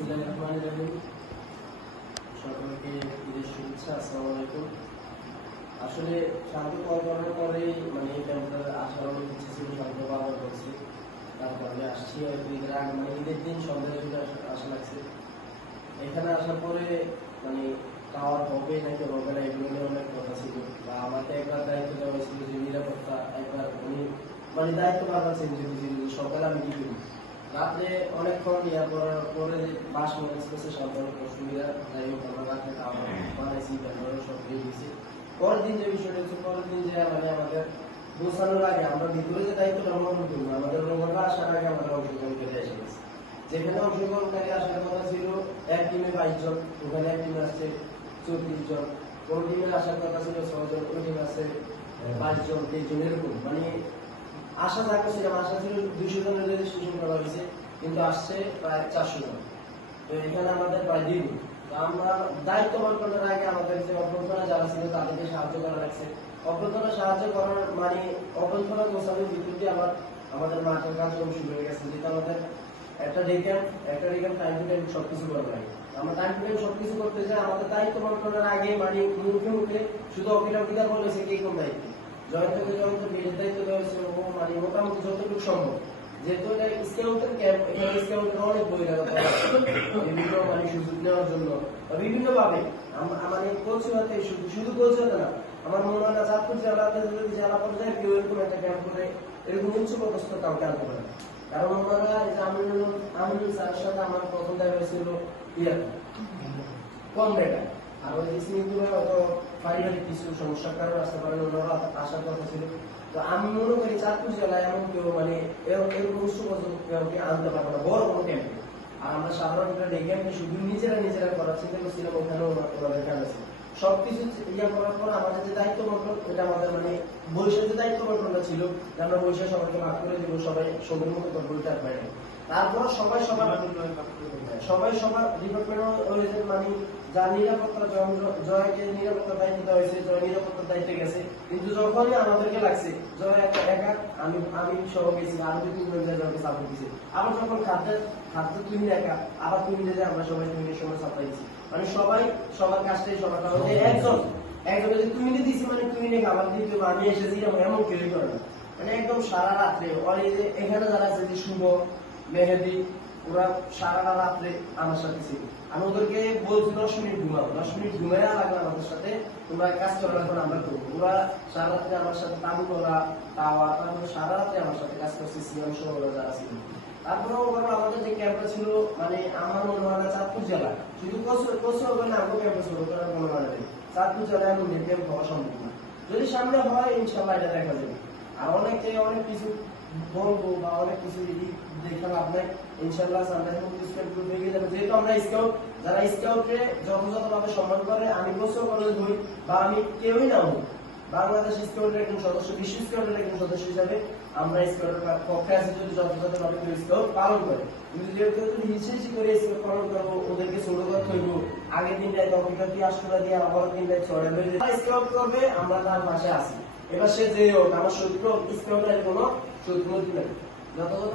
বিসমিল্লাহির মানে মানে লাগছে। এখানে আসার পরে মানে খাওয়ার হবে নাকি হবে না, এগুলো নিয়ে অনেক কথা ছিল। বা আমাকে একবার দায়িত্ব দেওয়া হয়েছিল যে নিরাপত্তা, একবার উনি মানে দায়িত্ব পাওয়া চেঞ্জ সকালে রাত্রে অনেকক্ষণ পরে সব দিয়ে দিয়েছি পরের মানে আগে আমরা ভিতরে যে দায়িত্বটা গ্রহণ অংশগ্রহণ করে যেখানে আসার কথা ছিল, এক টিমে বাইশ জন, ওখানে এক আসছে চব্বিশ জন। কোন টিমে আসার কথা ছিল ছয় জন ওই টিমে বাইশ জন, তেইশ জন, এরকম। মানে আশা থাকা ছিল আশা ছিল দুইশো জনের রেজিস্ট্রেশন করা হয়েছে, কিন্তু আসছে প্রায় চারশো জন। তো এখানে আমাদের প্রায় দ্বিগুণ আমরা দায়িত্ব বন্টনের আগে আমাদের যে অভ্যর্থনা যারা ছিল তাদেরকে সাহায্য করা লাগছে। অভ্যর্থনা সাহায্য করার মানে অভ্যর্থনা ভিতর দিয়ে আমার আমাদের মাঠের কাজকর্ম শুরু হয়ে গেছে। যেটা আমাদের একটা ডেকেন একটা ডেকেন টাইম টু টাইম সবকিছু করা লাগে। আমরা টাইম টু টাইম সবকিছু করতে চাই আমাদের দায়িত্ব বন্টনের আগে মানে মুখে মুখে শুধু অকিল অঙ্গীকার বলেছে, কে কোন দায়িত্ব? জয়ন্তকে জয়ন্ত বিয়ের দায়িত্ব দেওয়া হয়েছিল ও মানে মোটামুটি যতটুকু সম্ভব। যেহেতু এটা স্কাউটের ক্যাম্প এখানে স্কাউটের অনেক বহিরাগত বিভিন্ন মানে সুযোগ নেওয়ার জন্য বিভিন্ন ভাবে মানে কচুয়াতে শুধু কচুয়াতে না, আমার মনে হয় না চাঁদপুর জেলাতে যদি জেলা পর্যায়ে কেউ এরকম একটা ক্যাম্প করে, এরকম উচ্চ পদস্থ কাউকে আনতে পারে। কারণ ওনারা এই যে আমিনুল আমিনুল স্যারের সাথে আমার প্রথম দেখা হয়েছিল ইয়াতে। কম রেটা আর ওই স্নিগ্ধরা অত পারিবারিক কিছু সমস্যার কারণে আসতে পারে ওনারা আসার কথা ছিল। তো আমি মনে করি চাঁদপুর জেলায় এমন কেউ মানে এরকম এরকম কাউকে আনতে পারব না বড় কোনো ক্যাম্পে আর আমরা সাধারণত এই ক্যাম্পে শুধু নিজেরা নিজেরা করার চিন্তা করছিলাম ওখানে ওনাদের কাজ আছে? সবকিছু ইয়া করার পর আমাদের যে দায়িত্ব বন্টন এটা আমাদের মানে বৈশাখ যে দায়িত্ব বন্টনটা ছিল যে আমরা বৈশাখ সবাইকে ভাগ করে দেবো সবাই সবের মতো এটা তারপর সবাই সবার সবাই সবার ডিপার্টমেন্ট মানে যার নিরাপত্তা জয়কে নিরাপত্তা দায়িত্ব দেওয়া হয়েছে, জয় নিরাপত্তার দায়িত্বে গেছে। কিন্তু যখনই আমাদেরকে লাগছে, জয় একা একা, আমি আমি সহ গেছি, আরও দুই তিনজন জয়কে সাপোর্ট দিছে। আবার যখন খাদ্যের, খাদ্য তুমি একা আবার তুমি যে আমরা সবাই তুমি সময় সাপ্লাই দিচ্ছি মানে সবাই, সবার কাজটাই সবার কারণ। একজন একজন যদি তুমি দিছি মানে তুমি নাকি আমার দিতে আমি এসেছি এমন কেউই করে না। মানে একদম সারা রাত্রে যে এখানে যারা আছে শুভ, মেহেদি ওরা সারা রাত্রে আমার সাথে ছিল। আমি ওদেরকে বলছি, দশ মিনিট ঘুমাবো দশ মিনিট ঘুমাই লাগল আমাদের সাথে, তোমরা কাজ করো, এখন আমরা করব। ওরা সারা রাত্রে আমার সাথে তাবু করা তাওয়া, তারপরে সারা রাত্রে আমার সাথে কাজ করছে, সিএম সহ যারা ছিল। তারপরেও ওরা আমাদের যে ক্যাম্পটা ছিল মানে আমার মনে হয় না, চাঁদপুর জেলা। শুধু কচুর কচুর হবে না আমাকে ক্যাম্পে ছিল ওটা মনে হয় না। চাঁদপুর জেলায় এমন ক্যাম্প হওয়া সম্ভব না। যদি সামনে হয় ইনশাল্লাহ এটা দেখা যাবে। আর অনেকে অনেক কিছু বলব বা অনেক কিছু যদি দেখে লাভ ইনশাল্লাহ সামনে যখন যেহেতু আমরা স্কাউট যারা স্কাউটকে যথাযথভাবে সম্মান করে, আমি বছর কলেজ হই বা আমি কেউই না হই বাংলাদেশ স্কাউটের একজন সদস্য, বিশ্ব স্কাউটের একজন সদস্য হিসাবে আমরা স্কাউটের পক্ষে আছি যদি যথাযথভাবে কেউ স্কাউট পালন করে। কিন্তু যেহেতু যদি হিসেবে করে স্কাউট পালন করব, ওদেরকে ছোট করে থইবো আগের দিনটায় দশটা দিয়ে আটটা দিয়ে আবার দিনটায় ছড়া হয়ে যায় স্কাউট করবে, আমরা তার পাশে আছি। এবার সে যে হোক, আমার শত্রু স্কাউটের কোনো শত্রু নেই যথাযথ